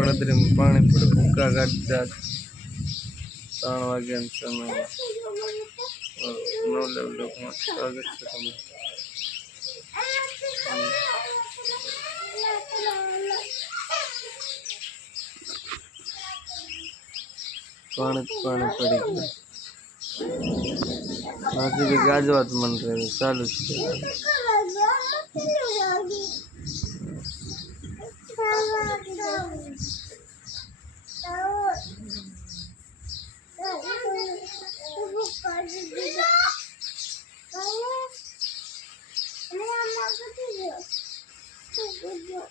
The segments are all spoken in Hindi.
પડદરીમાં પાણી પડે ભૂકા કાઢતા 3 વાગ્યાનો સમય નો લેવલમાં સ્વાગત છે તમારું पानी पड़ी गया बाकी भी गाजवात मन रहे चालू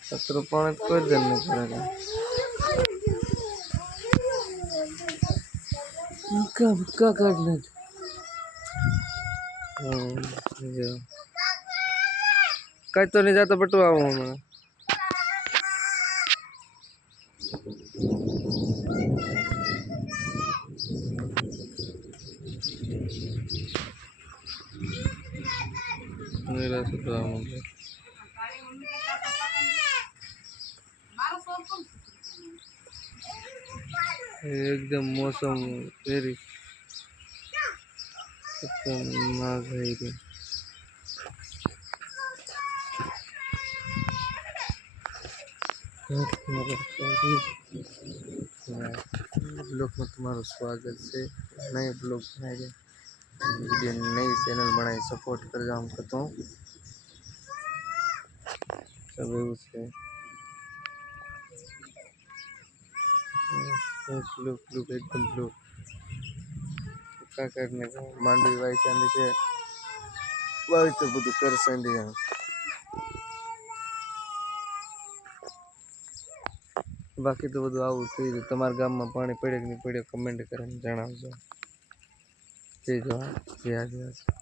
सत्रह पानी कोई दिन नहीं करेगा भुक्का काट ले कहीं तो नहीं जाता बटुआ हूँ मैं मेरा सुधा मुझे एकदम मौसम वेरी खतरनाक है ये ब्लॉग में तुम्हारा स्वागत है नए ब्लॉग बनाए वीडियो नई चैनल बनाए सपोर्ट कर जाओ कहता हूँ सब उसे ब्लॉग एकदम ब्लॉग क्या करने का मांडवी वाई चांदी के वाई तो બધું कर संदी बाकी तो બધું આવું થઈ ગયું તમારા ગામમાં પાણી પડે કે નહીં પડે કમેન્ટ કરીને જણાવજો જય જવાન જય આદિવાસી